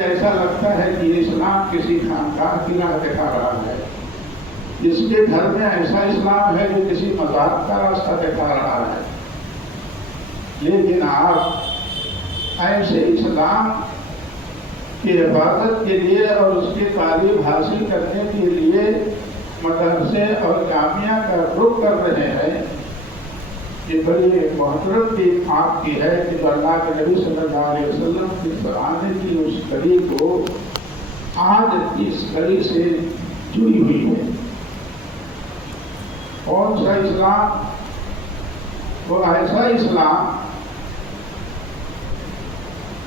ایسا لگتا ہے کہ اسلام کسی خاندان کی راہ دکھا رہا ہے، جس کے گھر میں ایسا اسلام ہے جو کسی مذاق کا راستہ دکھا رہا ہے۔ لیکن آپ ایسے اسلام کی حفاظت کے لیے اور اس کی تعلیم حاصل کرنے کے لیے مدرسے اور جامعہ کا رخ کر رہے ہیں، یہ بڑی محترم چیز آپ کی ہے کہ اللہ کے نبی صلی اللہ علیہ وسلم کی زمانے کی اس کڑی کو آج اس کڑی سے جڑی ہوئی ہے۔ کون سا اسلام؟ وہ ایسا اسلام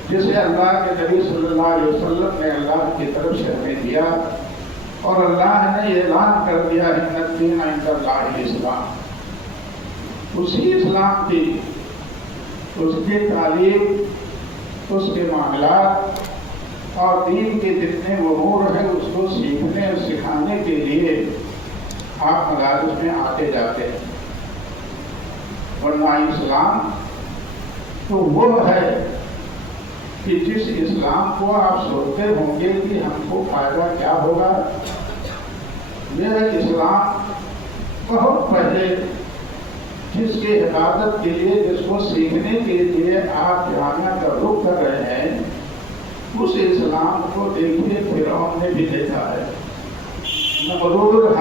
جسے اللہ کے نبی صلی اللہ علیہ وسلم نے اللہ کی طرف سے ہمیں دیا، اور اللہ نے اعلان کر دیا ان الدین عند اللہ الاسلام۔ اسی اسلام کی، اس کی تعلیم، اس کے معاملات اور دین کے جتنے امور ہیں اس کو سیکھنے اور سکھانے کے لیے آپ مدارس میں آتے جاتے ہیں۔ ورنہ اسلام تو وہ ہے کہ جس اسلام کو آپ سوچتے ہوں گے کہ ہم کو فائدہ کیا ہوگا، یہ اسلام بہت پہلے جس کی حفاظت کے لیے، جس کو سیکھنے کے لیے آپ جامعہ کا رخ کر رہے ہیں، اس اسلام کو دیکھیے فرعون نے بھی دیکھا ہے، نمرود،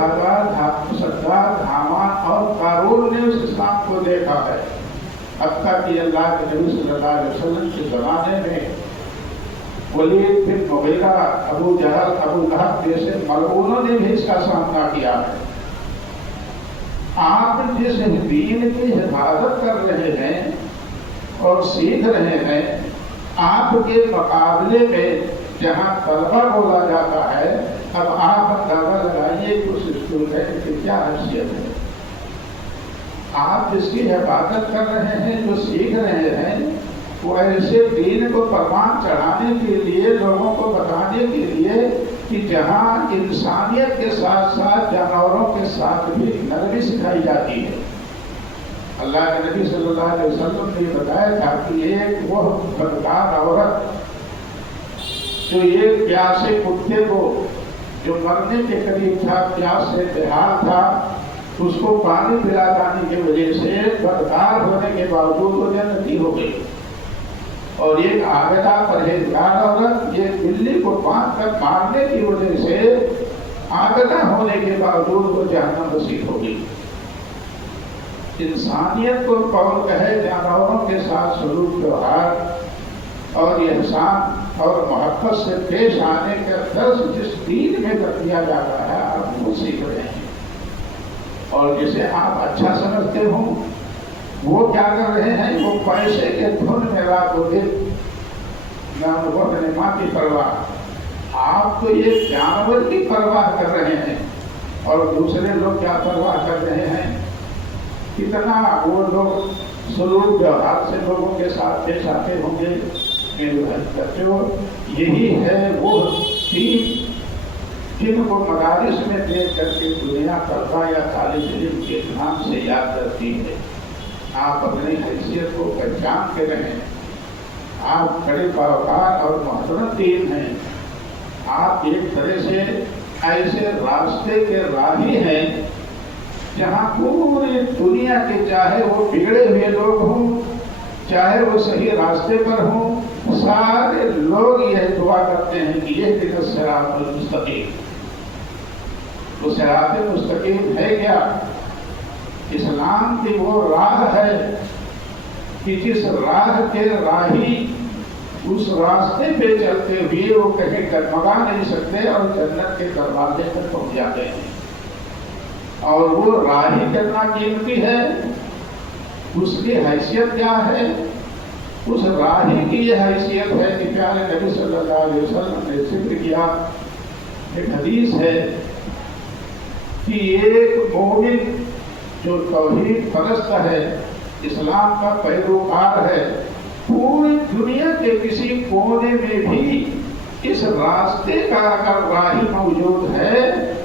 صداد، حامان اور قارون نے اس اسلام کو دیکھا ہے۔ حتیٰ کہ اللہ کے نبی صلی اللہ علیہ وسلم کے زمانے میں ولید بن مغیرہ، ابو جہل، ابو لہب جیسے ملعونوں نے بھی اس کا سامنا کیا ہے۔ آپ جس دین کی حفاظت کر رہے ہیں اور سیکھ رہے ہیں، آپ کے مقابلے میں جہاں طلبہ بولا جاتا ہے، اب آپ اندازہ لگائیے کہ اس اسٹوڈنٹ کی کیا حیثیت ہے۔ آپ جس کی حفاظت کر رہے ہیں، جو سیکھ رہے ہیں، وہ ایسے دین کو پروان چڑھانے کے لیے، لوگوں کو بتانے کے لیے کہ جہاں انسانیت کے ساتھ ساتھ جانوروں کے ساتھ بھی نرمی سکھائی جاتی ہے۔ اللہ کے نبی صلی اللہ علیہ وسلم نے بتایا تھا کہ ایک وہ بدکار عورت جو ایک پیاسے کتے کو، جو مرنے کے قریب تھا، پیاس سے بےحال تھا، اس کو پانی پلا جانے کی وجہ سے بدکار ہونے کے باوجود وہ جنتی ہو گئی، اور ایک عابدہ پرہیزگار عورت یہ بلی کو باندھ کر مارنے کی وجہ سے عابدہ ہونے کے باوجود وہ جہنم رسید ہو گئی۔ انسانیت کو قول کہے، جانوروں کے ساتھ سلوک ویوہار اور احسان اور محبت سے پیش آنے کا درس جس دین میں کر دیا جاتا ہے، آپ وہ سیکھ رہے ہیں، اور جسے آپ اچھا سمجھتے ہوں وہ کیا کر رہے ہیں؟ وہ پیسے کے دھن میں رات و دن نہ ماں کی پرواہ، آپ تو یہ جانور کی پرواہ کر رہے ہیں، اور دوسرے لوگ کیا پرواہ کر رہے ہیں؟ کتنا وہ لوگ سلوک ویوہار سے لوگوں کے ساتھ پیش آتے ہوں گے۔ میرے بچوں، یہی ہے وہ دین جن کو مدارس میں دیکھ کر کے دنیا طلبہ یا طالب علم کے نام سے یاد کرتی ہے۔ آپ اپنی حیثیت کو پہچان کے رہیں، آپ بڑے باوقار اور محترم دین ہیں، آپ ایک طرح سے ایسے راستے کے راہی ہیں جہاں پوری دنیا کے، چاہے وہ بگڑے ہوئے لوگ ہوں، چاہے وہ صحیح راستے پر ہوں، سارے لوگ یہ دعا کرتے ہیں کہ یہ کہ صراط المستقیم۔ تو صراط مستقیم ہے کیا؟ اسلام کی وہ راہ ہے کہ جس راہ کے راہی اس راستے پہ چلتے ہوئے وہ کہیں ڈگمگا نہیں سکتے اور جنت کے دروازے تک پہنچ جاتے ہیں۔ اور وہ راہی کتنا قیمتی ہے، اس کی حیثیت کیا ہے؟ اس راہی کی یہ حیثیت ہے کہ پیارے نبی صلی اللہ علیہ وسلم نے ذکر کیا، ایک حدیث ہے کہ ایک مومن جو توحید پرست ہے، اسلام کا پیروکار ہے، پوری دنیا کے کسی کونے میں بھی اس راستے کا اگر راہی موجود ہے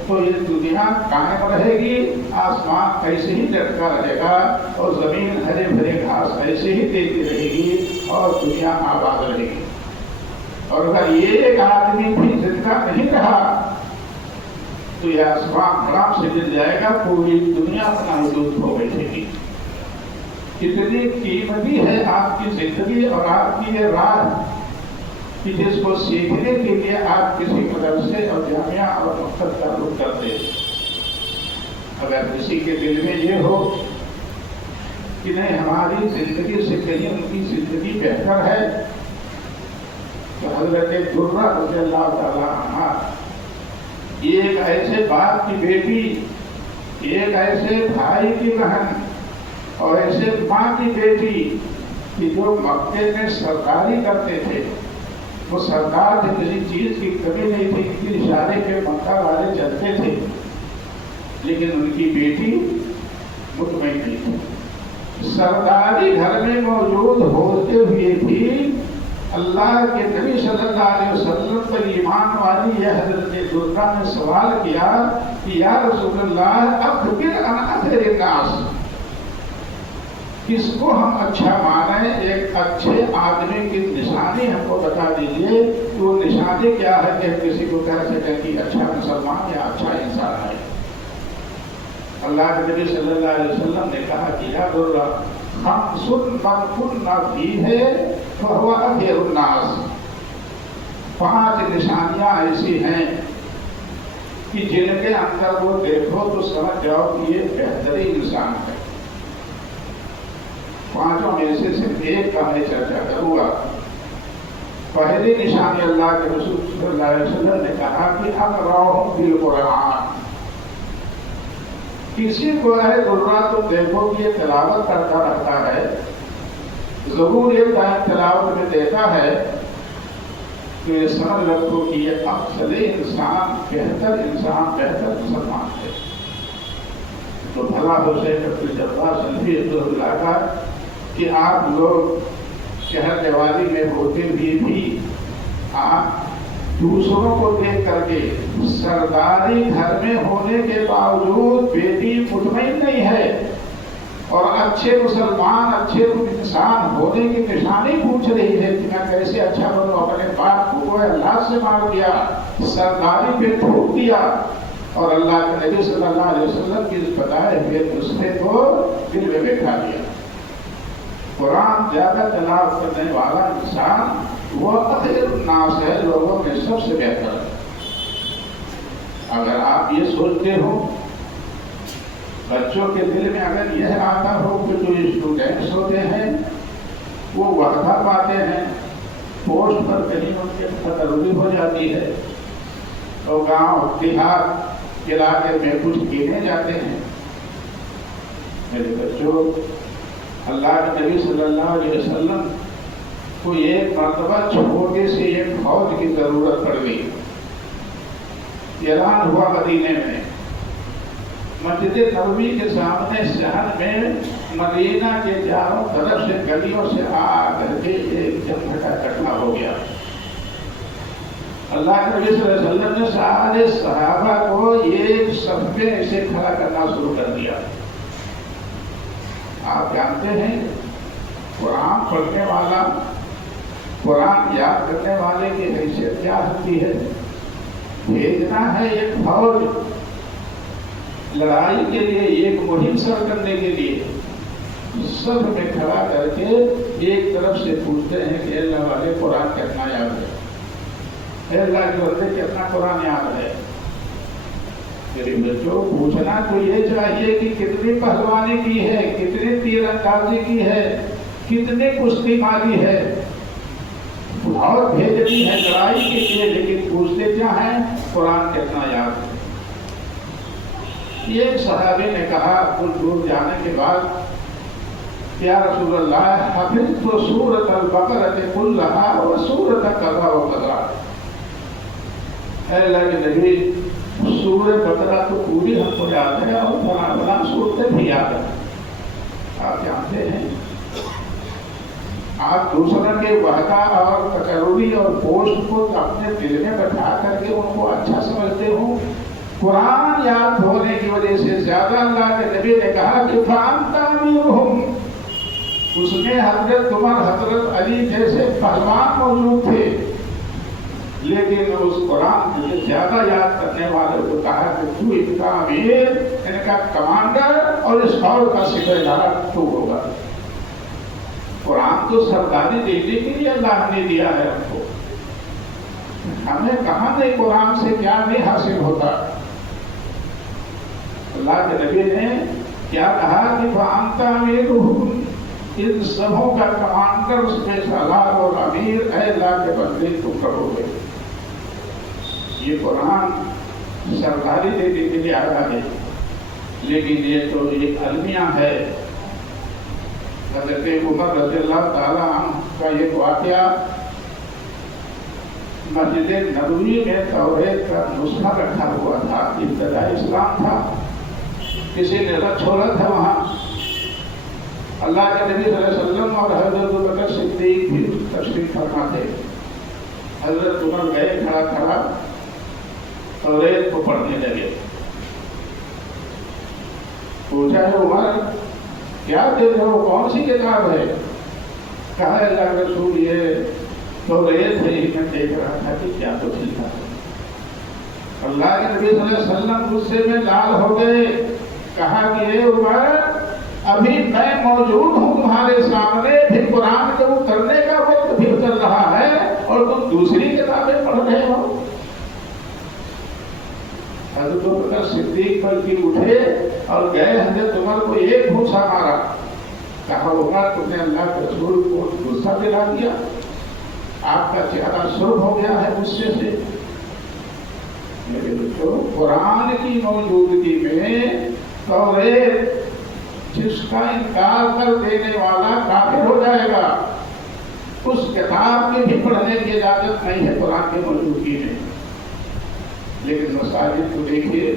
تو یہ دنیا قائم رہے گی، آسمان ایسے ہی لٹکا رہے گا، اور زمین ہرے بھرے گھاس ایسے ہی دیتی رہے گی، اور دنیا آباد رہے گی۔ اور اگر ایک آدمی بھی زندہ نہیں رہا تو یہ آسمان حرام سے گر جائے گا، پوری دنیا اپنا وجود ہو بیٹھے گی۔ کتنی قیمتی ہے آپ کی زندگی اور آپ کی یہ راہ کہ جس کو سیکھنے کے لیے آپ کسی مدرسے اور جامعہ اور مکتب کا رخ کرتے۔ اگر کسی کے دل میں یہ ہو کہ نہیں ہماری زندگی سے کہیں ان کی زندگی بہتر ہے، تو حضرت درہ رضی اللہ تعالیٰ عنہ ایک ایسے باپ کی بیٹی، ایک ایسے بھائی کی بہن اور ایسے ماں کی بیٹی کہ جو مکے میں سرداری کرتے تھے، وہ سردار سے کسی چیز کی کمی نہیں تھی، ان کی اشارے پہ مکہ والے چلتے تھے، لیکن ان کی بیٹی مطمئن نہیں تھی۔ سرداری گھر میں موجود ہوتے ہوئے بھی اللہ کے نبی صلی اللہ علیہ وسلم پر ایمان والی یہ حضرت درہ نے سوال کیا کہ یا رسول اللہ اخبر عن اثر الناس، کس کو ہم اچھا مانیں، ایک اچھے آدمی کی نشانی ہم کو بتا دیجئے کہ وہ نشانی کیا ہے کہ ہم کسی کو کہہ سکیں کہ اچھا مسلمان یا اچھا انسان ہے۔ اللہ کے نبی صلی اللہ علیہ وسلم نے کہا کہ یا درہ خمس من کن فیہ فہو اخیر الناس، 5 نشانیاں ایسی ہیں کہ جن کے اندر وہ دیکھو تو سمجھ جاؤ کہ یہ بہترین انسان ہے۔ 5 میں سے صرف ایک کا میں چرچا کروں گا۔ پہلی نشانی اللہ کے رسول صلی اللہ علیہ وسلم نے کہا کہ اقرأہم بالقرآن، کسی کو ہے درہ تو دیکھو کہ یہ تلاوت کرتا رہتا ہے، ضرور یہ ٹائم تلاوت میں دیتا ہے، تو یہ سمجھ رکھو کہ یہ افضل انسان، بہتر انسان، بہتر مسلمان ہے۔ تو بھلا حسین عبد الجبار سلفی اللہ کا کہ آپ لوگ شہر دیوالی میں ہوتے ہوئے بھی آپ دوسروں کو دیکھ کر کے سرداری گھر میں ہونے کے باوجود بیٹی مطمئن نہیں ہے اور اچھے مسلمان، اچھے انسان ہونے کی نشانی پوچھ رہی ہے کہ میں کیسے اچھا بنوں، اپنے باپ کو اللہ سے مار دیا، سرداری پہ ٹھوک دیا اور اللہ کے نبی صلی اللہ علیہ وسلم کی بتائے ہوئے نسخے کو دل میں بیٹھا دیا۔ قرآن زیادہ تلاوت کرنے والا انسان وہ خیر الناس ہے، لوگوں میں سب سے بہتر ہے۔ اگر آپ یہ سوچتے ہو، بچوں کے دل میں اگر یہ آتا ہو کہ جو اسٹوڈنٹس ہوتے ہیں وہ وقفہ پاتے ہیں، پوسٹ پر کہیں ان کے تقرری ہو جاتی ہے اور گاؤں دیہات علاقے میں کچھ گینے جاتے ہیں، میرے بچوں اللہ کے نبی صلی اللہ علیہ وسلم کو ایک مرتبہ چھوٹے سے ایک فوج کی ضرورت پڑ گئی۔ اعلان ہوا مدینے میں، مسجد نبوی کے سامنے شہر میں مدینہ کے چاروں طرف سے گلیوں سے آ کر کے ایک جھنڈا اکٹھا ہو گیا۔ اللہ کے نبی صلی اللہ علیہ وسلم نے سارے صحابہ کو ایک صف پہ ایسے کھڑا کرنا شروع کر دیا۔ آپ جانتے ہیں قرآن پڑھنے والا، قرآن یاد کرنے والے کی حیثیت کیا ہوتی ہے؟ بھیجنا ہے ایک فوج لڑائی کے لیے، ایک مہم سر کرنے کے لیے، سب میں کھڑا کر کے ایک طرف سے پوچھتے ہیں کہ اللہ والے قرآن کتنا یاد ہے، اللہ کے بندے کتنا قرآن یاد ہے۔ میرے بچوں پوچھنا تو یہ چاہیے کہ کتنی پہلوانی کی ہے، کتنی تیر اندازی کی ہے، کتنی کشتی ماری ہے، بہت بھیجنی ہے لڑائی کے لیے، لیکن پوچھتے کیا ہیں؟ قرآن کتنا یاد ہے۔ ایک صحابی نے کہا کچھ دور جانے کے بعد، یا رسول اللہ حفظت سورۃ البقرۃ کلھا و سورۃ کذا و کذا، اے اللہ کے نبی سورۃ بقرہ تو پوری ہم کو یاد ہے اور فلاں فلاں سورتیں بھی یاد ہیں۔ آپ جانتے ہیں آپ دوسروں کے وعدہ اور تقرری اور پوسٹ کو اپنے دل میں بٹھا کر کے ان کو اچھا سمجھتے ہو، قرآن یاد ہونے کی وجہ سے زیادہ اللہ کے نبی نے کہا کہ فَأَنْتَ أَمِيرُهُمْ، اس میں حضرت عمر، حضرت علی جیسے پہلوان موجود تھے، لیکن اس قرآن سے زیادہ یاد کرنے والے کو کہا کہ تو ان کا امیر، ان کا کمانڈر اور اس فوج کا سپہدار تو ہوگا۔ قرآن تو سرداری دینے کے لیے اللہ نے دیا ہے ہم کو، ہمیں کہاں نہیں قرآن سے کیا نہیں حاصل ہوتا۔ اللہ کے نبی نے کیا کہا کہ وَأَنْتَ أَمِيرُهُمْ، ان سبوں کا کمانڈر، اس کے سالار اور امیر اے اللہ کے بندے تم کرو گے۔ یہ قرآن سرداری دینے کے لیے آیا ہے، لیکن یہ تو ایک المیہ ہے۔ حضرت عمر رضی اللہ تعالیٰ عنہ کا یہ واقعہ، مسجد نبوی میں توریت کا نسخہ رکھا ہوا تھا، ابتدائی اسلام تھا، کسی نے رکھ چھوڑا تھا وہاں۔ اللہ کے نبی صلی اللہ علیہ وسلم اور حضرت ابوبکر صدیق بھی تشریف فرما تھے۔ حضرت عمر گئے کھڑا کھڑا توریت کو پڑھنے لگے۔ پوچھا ہے عمر کیا دیکھ رہے ہو، کون سی کتاب ہے؟ کہا اللہ کے رسول یہ توریت ہے، ہی میں دیکھ رہا تھا کہ کیا تو ٹھیک ہے۔ اللہ کے نبی صلی اللہ علیہ وسلم غصے میں لال ہو گئے، کہا کہ اے عمر ابھی میں موجود ہوں تمہارے سامنے، پھر قرآن کو اترنے کا وقت بھی چل رہا ہے اور تم دوسری کتابیں پڑھ رہے ہو۔ حضرت ابوبکر صدیق پر کی اٹھے اور گئے حضرت عمر کو ایک گھونسا مارا، کہا عمر تم نے اللہ کے رسول کو غصہ دلا دیا، آپ کا چہرہ سرخ ہو گیا ہے غصے سے۔ میرے بچوں، قرآن کی موجودگی میں توریت جس کا انکار کر دینے والا کافر ہو جائے گا، اس کتاب کے بھی پڑھنے کی اجازت نہیں ہے قرآن کی موجودگی میں۔ لیکن مساجد کو دیکھیے،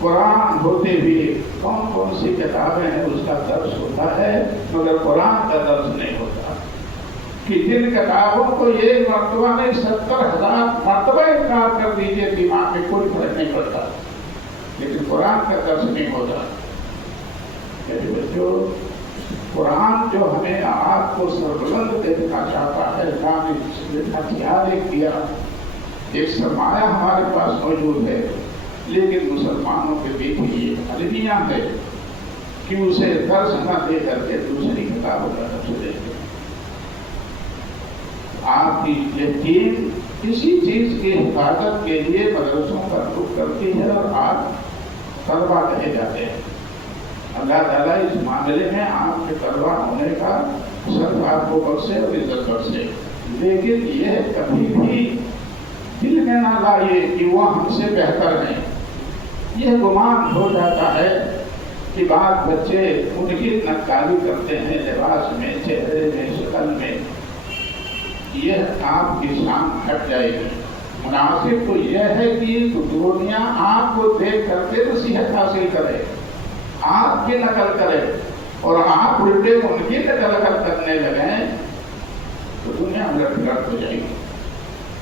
قرآن ہوتے ہوئے کون کون سی کتابیں ہیں اس کا درس ہوتا ہے، مگر قرآن کا درس نہیں ہوتا۔ کہ جن کتابوں کو ایک مرتبہ میں 70,000 مرتبہ انکار کر دیجیے دماغ میں کوئی فرق نہیں پڑتا، لیکن قرآن کا درس نہیں ہوتا۔ میرے بچوں، قرآن جو ہمیں آپ کو سربلند دیکھنا چاہتا ہے، اللہ نے ہتھیار ایک دیا، ایک سرمایہ ہمارے پاس موجود ہے، لیکن مسلمانوں کے بیچ یہ المیہ ہے کہ اسے درس نہ دے کر کے دوسری کتابوں کا درس دے۔ آپ کی یقین کسی چیز کی حفاظت کے لیے مدرسوں کا رخ کرتی ہے اور آپ طلبہ کہے جاتے ہیں۔ اللہ تعالیٰ اس معاملے میں آپ کے طلبہ ہونے کا سب آپ کو بخشے اور عزت بخشے، لیکن یہ کبھی بھی دل میں نہ لائیے کہ وہ ہم سے بہتر ہیں۔ یہ گمان ہو جاتا ہے کہ بعض بچے ان کی نقالی کرتے ہیں لباس میں، چہرے میں، شکل میں، یہ آپ کی شان ہٹ جائے گی۔ مناسب تو یہ ہے کہ دنیا آپ کو دیکھ کر کے نصیحت حاصل کرے، آپ کی نقل کرے، اور آپ الٹے ان کی نقل کرنے لگیں تو دنیا گڑبڑ ہو جائے گی۔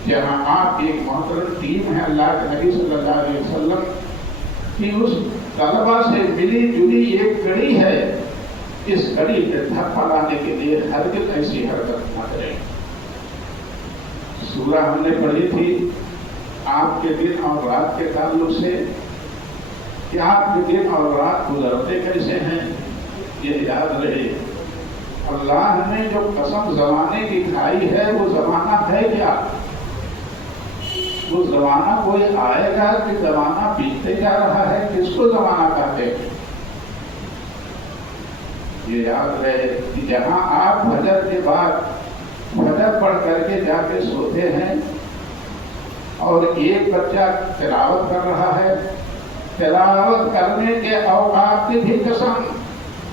جہاں آپ کی ایک محترم ٹیم ہے اللہ کے نبی صلی اللہ علیہ وسلم کی، اس طلبہ سے ملی جلی ایک کڑی ہے، اس کڑی پہ دھپا لانے کے لیے ہرگز ایسی حرکت نہ کریں۔ سورہ ہم نے پڑھی تھی آپ کے دن اور رات کے تعلق سے کہ آپ کے دن اور رات گزرتے کیسے ہیں، یہ یاد رہے۔ اللہ نے جو قسم زمانے کی کھائی ہے وہ زمانہ ہے کیا؟ وہ زمانہ کوئی آئے گا کہ زمانہ بیتتے جا رہا ہے، کس کو زمانہ کہتے ہیں؟ یہ یاد رہے کہ جہاں آپ فجر کے بعد فجر پڑھ کر کے جا کے سوتے ہیں اور ایک بچہ تلاوت کر رہا ہے، تلاوت کرنے کے اوقات کی بھی قسم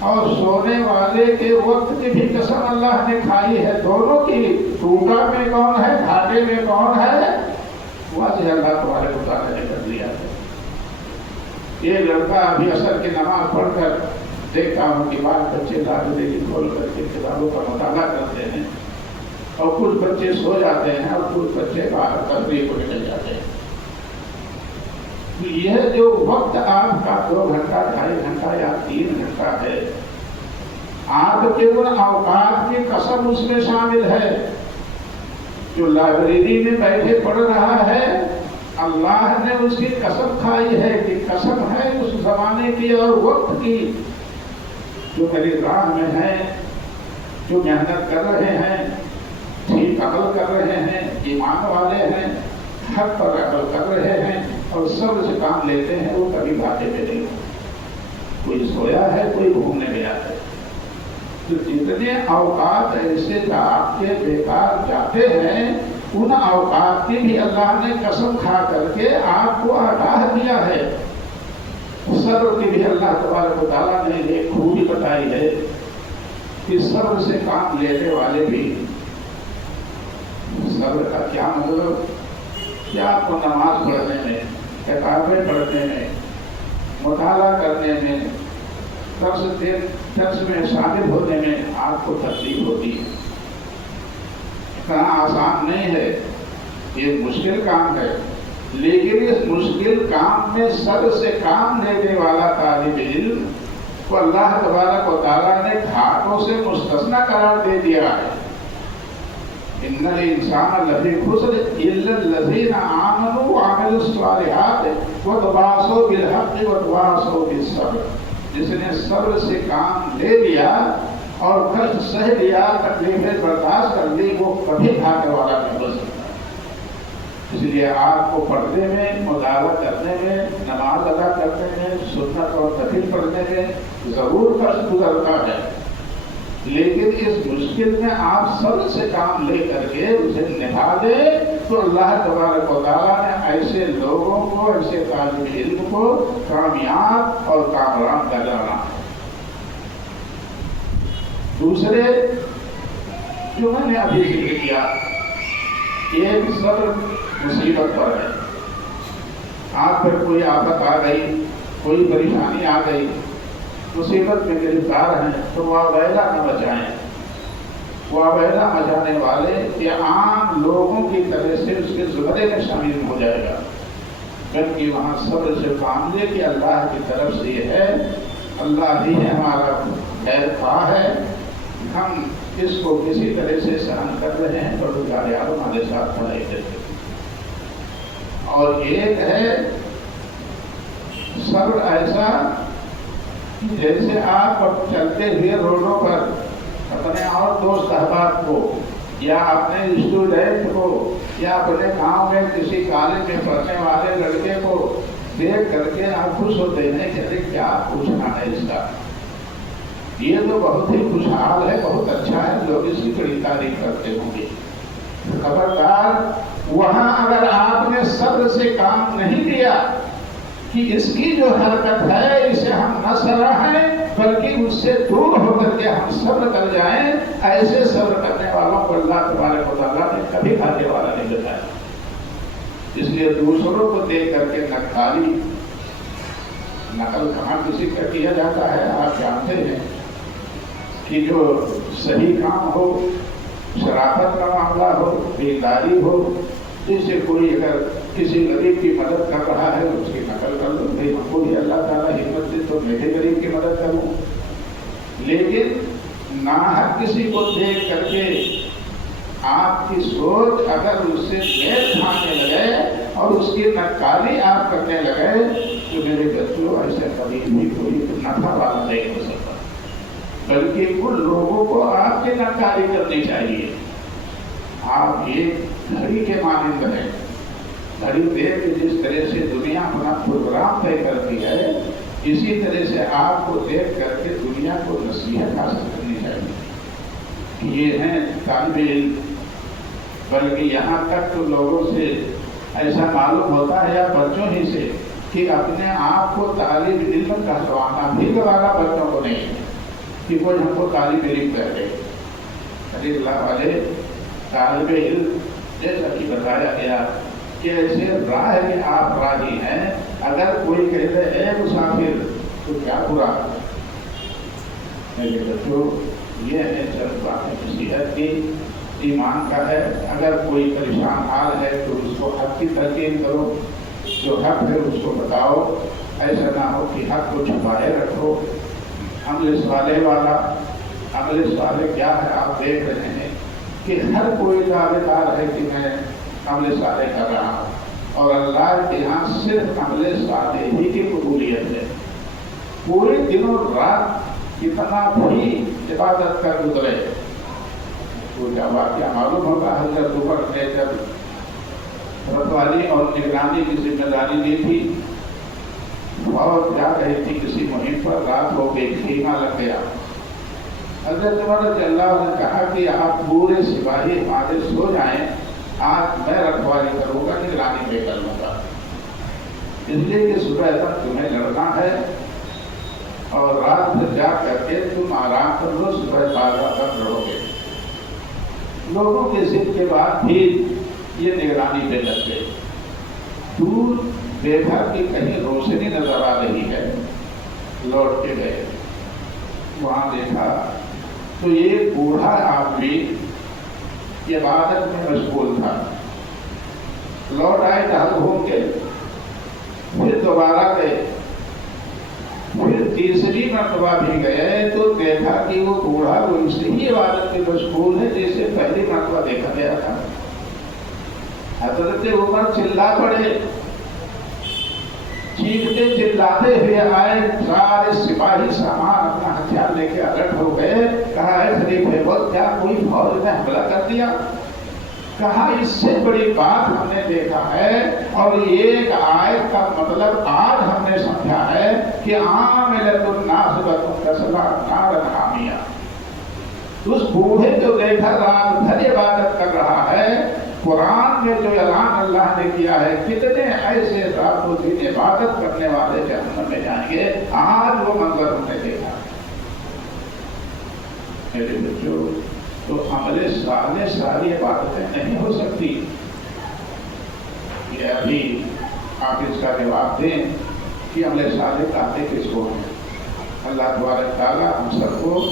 اور سونے والے کے وقت کی بھی قسم اللہ نے کھائی ہے، دونوں کی۔ ٹوٹا میں کون ہے، گھاٹے میں کون ہے، واضح اللہ تمہارے مطالعہ نے کر دیا ہے۔ یہ لڑکا ابھی عصر کی نماز پڑھ کر دیکھتا ہوں کہ بعض بچے لائبریری کھول کر کے کتابوں کا مطالعہ کرتے ہیں، اور کچھ بچے سو جاتے ہیں اور کچھ بچے باہر تفریح کو نکل جاتے ہیں۔ یہ جو وقت آپ کا 2 گھنٹہ، 2.5 گھنٹہ یا 3 گھنٹہ ہے، آپ کے ان اوقات کی قسم اس میں شامل ہے۔ جو لائبریری میں بیٹھے پڑھ رہا ہے اللہ نے اس کی قسم کھائی ہے کہ قسم ہے اس زمانے کی اور وقت کی جو میری راہ میں ہیں، جو محنت کر رہے ہیں، ٹھیک عمل کر رہے ہیں، ایمان والے ہیں، حق پر عمل کر رہے ہیں اور صبر سے کام لیتے ہیں، وہ کبھی گھاٹے پہ نہیں ہوتے۔ کوئی سویا ہے، کوئی گھومنے گیا ہے۔ تو جتنے اوقات ایسے آپ کے بیکار جاتے ہیں ان اوقات کی بھی اللہ نے قسم کھا کر کے آپ کو آگاہ دیا ہے۔ صبر کی بھی اللہ تبارک و تعالیٰ نے ایک خوبی بتائی ہے کہ صبر سے کام لینے والے بھی، صبر کا کیا مطلب کہ آپ کو نماز پڑھنے میں، کتابیں پڑھنے میں، مطالعہ کرنے میں، درس میں شامل ہونے میں آپ کو تکلیف ہوتی ہے۔ اتنا آسان نہیں ہے، یہ مشکل کام ہے، لیکن اس مشکل کام میں سب سے کام لینے والا طالب علم کو اللہ تبارک و تعالیٰ نے گھاٹوں سے مستثنی قرار دے دیا ہے۔ ان الانسان لفی خسر الا الذین آمنوا وعملوا الصالحات وتواصوا بالحق وتواصوا بالصبر۔ جس نے صبر سے کام لے لیا اور کشٹ سہ لیا، تکلیفیں برداشت کر لی، وہ کبھی گھاٹے والا نہیں ہو سکتا۔ اس لیے آپ کو پڑھنے میں، مطالعہ کرنے میں، نماز ادا کرنے میں، سنت اور نفل پڑھنے میں ضرور کشٹ گزرتا ہے، لیکن اس مشکل میں آپ صبر سے کام لے کر کے اسے نبھا دیں تو اللہ تبارک و تعالیٰ نے ایسے لوگوں کو، ایسے طالب علم کو کامیاب اور کامران کرانا۔ دوسرے جو میں نے ابھی ذکر کیا، ایک صبر مصیبت پر ہے۔ آپ پر کوئی آفت آ گئی، کوئی پریشانی آ گئی، مصیبت میں گرفتار ہیں تو واویلا نہ بچائیں۔ واویلا مچانے والے یہ عام لوگوں کی طرح سے اس کے زمرے میں شامل ہو جائے گا، بلکہ وہاں صبر سے کام لے کہ اللہ کی طرف سے یہ ہے، اللہ ہی ہمارا خیر خواہ ہے، ہم اس کو کسی طرح سے سہن کر رہے ہیں تو ہمارے ساتھ کھڑے ہیں۔ اور ایک ہے صبر ایسا جیسے آپ چلتے ہوئے روڈوں پر اپنے اور دوست احباب کو یا اپنے اسٹوڈنٹ کو یا اپنے گاؤں میں کسی کالج میں پڑھنے والے لڑکے کو دیکھ کر کے آپ خوش ہوتے ہیں کہ ارے کیا پوچھنا ہے اس کا، یہ تو بہت ہی خوشحال ہے، بہت اچھا ہے، لوگ اس کی بڑی تعریف کرتے ہوں گے۔ خبردار، وہاں اگر آپ نے صبر سے کام نہیں لیا کہ اس کی جو حرکت ہے اسے ہم نہ سراہیں بلکہ اس سے دور ہو کر کے ہم صبر کر جائیں، ایسے صبر کرنے والوں کو اللہ تبارک و تعالیٰ نے کبھی گھاٹے والا نہیں بتایا۔ اس لیے دوسروں کو دیکھ کر کے نقل کہاں کسی کا کیا جاتا ہے؟ آپ جانتے ہیں کہ جو صحیح کام ہو، شرافت کا معاملہ ہو، دینداری ہو، جیسے کوئی اگر کسی غریب کی مدد کر رہا ہے اس کی نقل کر لو، بھائی ہم کو بھی اللہ تعالیٰ ہمت دے تو میں بھی غریب کی مدد کروں۔ لیکن ناحق کسی کو دیکھ کر کے آپ کی سوچ اگر اس سے میل کھانے لگے اور اس کی نقالی آپ کرنے لگے تو میرے بچوں ایسے کبھی بھی کوئی نفع والا نہیں ہو سکتا، بلکہ ان لوگوں کو آپ کی نقالی کرنی چاہیے۔ آپ ایک گھڑی کے مانند ہیں، گھڑی دیکھ کے جس طرح سے دنیا اپنا پروگرام طے کرتی ہے اسی طرح سے آپ کو دیکھ کر کے دنیا کو نصیحت حاصل کرنی چاہیے۔ یہ ہیں طالب علم، بلکہ یہاں تک تو لوگوں سے ایسا معلوم ہوتا ہے یا بچوں ہی سے کہ اپنے آپ کو طالب علم کہلوانا بھی گوارا بچوں کو نہیں ہے کہ کوئی ہم کو طالب علم کہہ دے۔ اللہ والے طالب علم جیسا کہ بتایا گیا کہ ایسے راہ کہ آپ راہی ہیں، اگر کوئی کہتے اے مسافر تو کیا برا؟ میرے بچوں یہ ہے چند باتیں نصیحت کی، ایمان کا ہے۔ اگر کوئی پریشان حال ہے تو اس کو حق کی تلقین کرو، جو حق ہے اس کو بتاؤ، ایسا نہ ہو کہ حق کو چھپائے رکھو۔ عمل صالح والا، عمل صالح کیا ہے آپ دیکھ رہے ہیں کہ ہر کوئی دعوے دار ہے کہ میں عمل صالح کر رہا ہوں، اور اللہ کے یہاں صرف عمل صالح ہی کی قبولیت ہے۔ پورے دن اور رات کتنا بھی عبادت کر گزرے، تو کیا واقعہ معلوم ہوگا حضرت عمر نے جب رکھوالی اور نگرانی کی ذمہ داری دی تھی، اور جا رہی تھی کسی مہم پر، رات ہو گئی، خیمہ لگ گیا۔ حضرت عمر رضی اللہ عنہ نے کہا کہ آپ پورے سپاہی ہمارے سو جائیں، آج میں رکھوالی کروں گا، نگرانی میں کر لوں گا، اس لیے کہ صبح تک تمہیں لڑنا ہے اور رات میں جا کر کے تم آرام کر لو، صبح تازہ تک لڑو گے۔ لوگوں کے ضد کے بعد بھی یہ نگرانی پہ لگ گئے۔ دور دیکھا کہ کہیں روشنی نظر آ رہی ہے، لوٹ کے گئے، وہاں دیکھا تو یہ بوڑھا آدمی عبادت میں مشغول تھا۔ لوٹ آئے ٹہل گھوم کے، پھر دوبارہ گئے، پھر تیسری مرتبہ بھی گئے تو دیکھا کہ وہ بوڑھا ویسے ہی عبادت میں مشغول ہے جیسے پہلی مرتبہ دیکھا گیا تھا۔ حضرت عمر چلا پڑے، چیختے چلاتے ہوئے آئے، سارے سپاہی سامان اپنا ہتھیار لے کے الرٹ ہو گئے۔ کہا ہے خلیفہ وقت کیا کوئی فوج نے حملہ کر دیا؟ کہا اس سے بڑی بات ہم نے دیکھا ہے، اور ایک آیت کا مطلب آج ہم نے سمجھا ہے کہ عاملۃ ناصبۃ تصلیٰ نارا حامیہ۔ اس بوڑھے کو دیکھا رات بھر عبادت کر رہا ہے، قرآن میں جو اعلان اللہ نے کیا ہے کتنے ایسے رات و دن عبادت کرنے والے جہنم میں جائیں گے، آج وہ منظر ہم نے دیکھا۔ میرے بچوں، تو عمل صالح ساری عبادتیں نہیں ہو سکتی۔ یہ ابھی آپ اس کا جواب دیں کہ عمل صالح کہتے کس کو ہیں؟ اللہ تبارک تعالیٰ ہم سب کو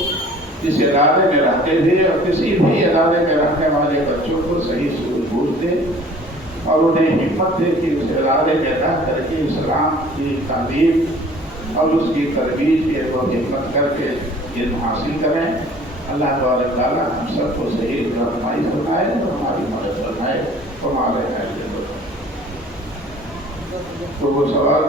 اس ادارے میں رہتے ہوئے اور کسی بھی ادارے میں رہنے والے بچوں کو صحیح سوجھ دے، اور انہیں ہمت دے کہ اس ادارے میں رہ کر کے اسلام کی تعلیم اور اس کی ترویج کے وہ ہمت کر کے علم حاصل کریں۔ اللہ تبارک تعالیٰ ہم سب کو صحیح رہنمائی فرمائے اور ہماری مدد فرمائے، ہمارے تو وہ سوال